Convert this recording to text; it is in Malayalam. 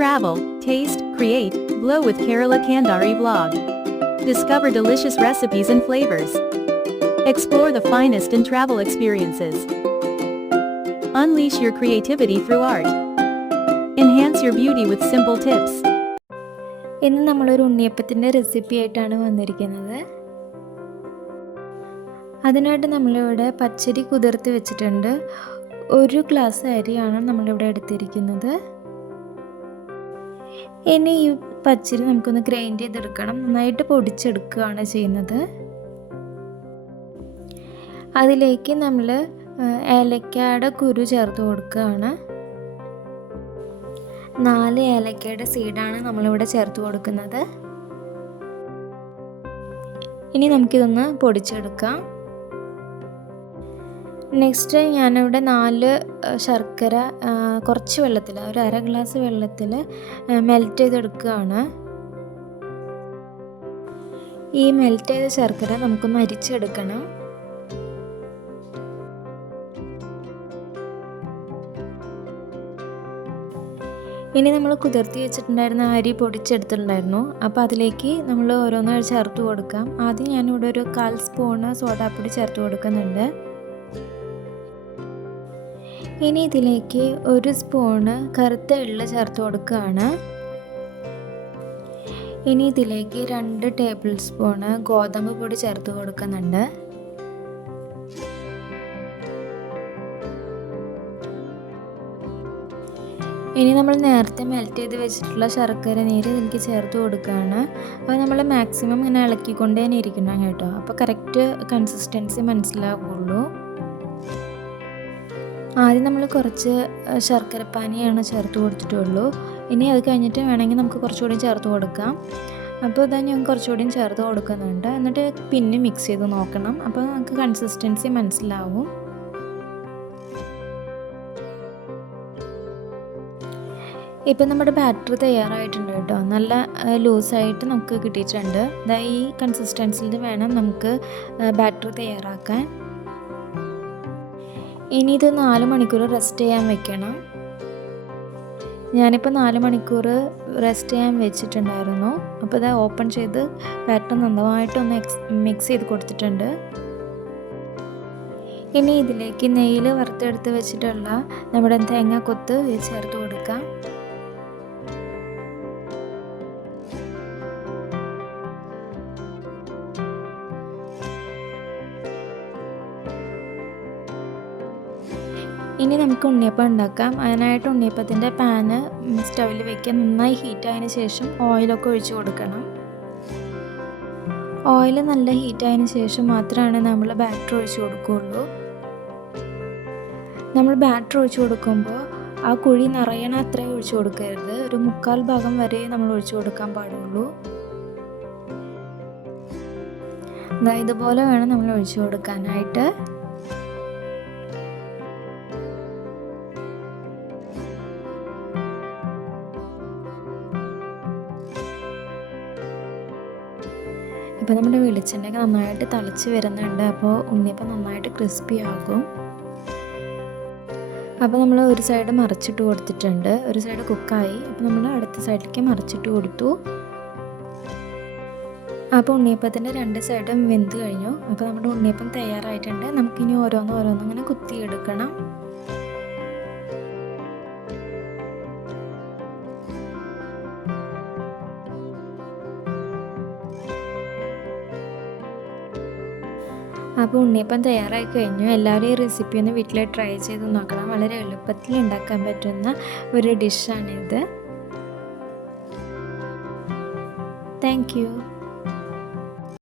Travel, taste, create, glow with Kerala Kandari vlog. Discover delicious recipes and flavors. Explore the finest in travel experiences. Unleash your creativity through art. Enhance your beauty with simple tips. ഇന്ന് നമ്മളൊരു ഉണ്ണിയപ്പത്തിൻ്റെ റെസിപ്പി ആയിട്ടാണ് വന്നിരിക്കുന്നത്. അതിനായിട്ട് നമ്മളിവിടെ പച്ചരി കുതിർത്ത് വെച്ചിട്ടുണ്ട്. 1 ഗ്ലാസ് അരിയാണ് നമ്മളിവിടെ എടുത്തിരിക്കുന്നത്. ഇനി ഈ പച്ചരി നമുക്കൊന്ന് ഗ്രൈൻഡ് ചെയ്തെടുക്കണം. നന്നായിട്ട് പൊടിച്ചെടുക്കുകയാണ് ചെയ്യുന്നത്. അതിലേക്ക് നമ്മൾ ഏലക്കയുടെ കുരു ചേർത്ത് കൊടുക്കുകയാണ്. 4 ഏലക്കയുടെ സീഡാണ് നമ്മളിവിടെ ചേർത്ത് കൊടുക്കുന്നത്. ഇനി നമുക്കിതൊന്ന് പൊടിച്ചെടുക്കാം. നെക്സ്റ്റ് ഞാനിവിടെ 4 ശർക്കര കുറച്ച് വെള്ളത്തിൽ, ഒരു 1/2 ഗ്ലാസ് വെള്ളത്തിൽ മെൽറ്റ് ചെയ്തെടുക്കുകയാണ്. ഈ മെൽറ്റ് ചെയ്ത ശർക്കര നമുക്കൊന്ന് അരിച്ചെടുക്കണം. ഇനി നമ്മൾ കുതിർത്തി വെച്ചിട്ടുണ്ടായിരുന്ന അരി പൊടിച്ചെടുത്തിട്ടുണ്ടായിരുന്നു. അപ്പോൾ അതിലേക്ക് നമ്മൾ ഓരോന്ന് ചേർത്ത് കൊടുക്കാം. ആദ്യം ഞാനിവിടെ ഒരു 1/4 സ്പൂണ് സോഡാപ്പൊടി ചേർത്ത് കൊടുക്കുന്നുണ്ട്. ഇനി ഇതിലേക്ക് 1 സ്പൂണ് കറുത്ത എള്ള് ചേർത്ത് കൊടുക്കുകയാണ്. ഇനി ഇതിലേക്ക് 2 ടേബിൾ സ്പൂണ് ഗോതമ്പ് പൊടി ചേർത്ത് കൊടുക്കുന്നുണ്ട്. ഇനി നമ്മൾ നേരത്തെ മെൽറ്റ് ചെയ്ത് വെച്ചിട്ടുള്ള ശർക്കര നീര് ഇതിലേക്ക് ചേർത്ത് കൊടുക്കുകയാണ്. അപ്പോൾ നമ്മൾ മാക്സിമം ഇങ്ങനെ ഇളക്കിക്കൊണ്ടേ തന്നെ ഇരിക്കണം കേട്ടോ. അപ്പോൾ കറക്റ്റ് കൺസിസ്റ്റൻസി മനസ്സിലാവുള്ളൂ. ആദ്യം നമ്മൾ കുറച്ച് ശർക്കരപ്പാനിയാണ് ചേർത്ത് കൊടുത്തിട്ടുള്ളൂ. ഇനി അത് കഴിഞ്ഞിട്ട് വേണമെങ്കിൽ നമുക്ക് കുറച്ചുകൂടി ചേർത്ത് കൊടുക്കാം. അപ്പോൾ ഇതാ ഞാൻ കുറച്ചുകൂടി ചേർത്ത് കൊടുക്കുന്നുണ്ട്. എന്നിട്ട് പിന്നെ മിക്സ് ചെയ്ത് നോക്കണം. അപ്പോൾ നമുക്ക് കൺസിസ്റ്റൻസി മനസ്സിലാവും. ഇപ്പം നമ്മുടെ ബാറ്റർ തയ്യാറായിട്ടുണ്ട് കേട്ടോ. നല്ല ലൂസായിട്ട് നമുക്ക് കിട്ടിയിട്ടുണ്ട്. ഈ കൺസിസ്റ്റൻസിയിൽ വേണം നമുക്ക് ബാറ്റർ തയ്യാറാക്കാൻ. ഇനി ഇത് 4 മണിക്കൂർ റെസ്റ്റ് ചെയ്യാൻ വെക്കണം. ഞാനിപ്പോൾ 4 മണിക്കൂർ റെസ്റ്റ് ചെയ്യാൻ വെച്ചിട്ടുണ്ടായിരുന്നു. അപ്പോൾ ഇത് ഓപ്പൺ ചെയ്ത് ബാറ്റർ നന്നായിട്ടൊന്ന് മിക്സ് ചെയ്ത് കൊടുത്തിട്ടുണ്ട്. ഇനി ഇതിലേക്ക് നെയ്യിൽ വറുത്തെടുത്ത് വെച്ചിട്ടുള്ള നമ്മുടെ തേങ്ങാക്കൊത്ത് ചേർത്ത് കൊടുക്കാം. ഇനി നമുക്ക് ഉണ്ണിയപ്പം ഉണ്ടാക്കാം. അതിനായിട്ട് ഉണ്ണിയപ്പത്തിൻ്റെ പാന് സ്റ്റൗവിൽ വയ്ക്കുക. നന്നായി ഹീറ്റായതിന് ശേഷം ഓയിലൊക്കെ ഒഴിച്ച് കൊടുക്കണം. ഓയിൽ നല്ല ഹീറ്റായതിന് ശേഷം മാത്രമാണ് നമ്മൾ ബാറ്റർ ഒഴിച്ച് കൊടുക്കുകയുള്ളൂ. നമ്മൾ ബാറ്റർ ഒഴിച്ച് കൊടുക്കുമ്പോൾ ആ കുഴി നിറയണ അത്രയും ഒഴിച്ച് കൊടുക്കരുത്. ഒരു 1/4 ഭാഗം വരെ നമ്മൾ ഒഴിച്ച് കൊടുക്കാൻ പാടുള്ളൂ. ഇതുപോലെ വേണം നമ്മൾ ഒഴിച്ച് കൊടുക്കാനായിട്ട്. ഇപ്പോൾ നമ്മുടെ വെളിച്ചെണ്ണയൊക്കെ നന്നായിട്ട് തിളച്ച് വരുന്നുണ്ട്. അപ്പോൾ ഉണ്ണിയപ്പം നന്നായിട്ട് ക്രിസ്പി ആകും. അപ്പോൾ നമ്മൾ ഒരു സൈഡ് മറിച്ചിട്ട് കൊടുത്തിട്ടുണ്ട്. ഒരു സൈഡ് കുക്കായി. അപ്പോൾ നമ്മൾ അടുത്ത സൈഡിലേക്ക് മറിച്ചിട്ട് കൊടുത്തു. അപ്പോൾ ഉണ്ണിയപ്പത്തിൻ്റെ 2 സൈഡും വെന്ത് കഴിഞ്ഞു. അപ്പോൾ നമ്മുടെ ഉണ്ണിയപ്പം തയ്യാറായിട്ടുണ്ട്. നമുക്കിനി ഓരോന്നും ഇങ്ങനെ കുത്തിയെടുക്കണം. അപ്പോൾ ഉണ്ണിയപ്പം തയ്യാറായി കഴിഞ്ഞു. എല്ലാവരും ഈ റെസിപ്പി ഒന്ന് വീട്ടിൽ ട്രൈ ചെയ്ത് നോക്കണം. വളരെ എളുപ്പത്തിൽ ഉണ്ടാക്കാൻ പറ്റുന്ന ഒരു ഡിഷാണിത്. Thank you.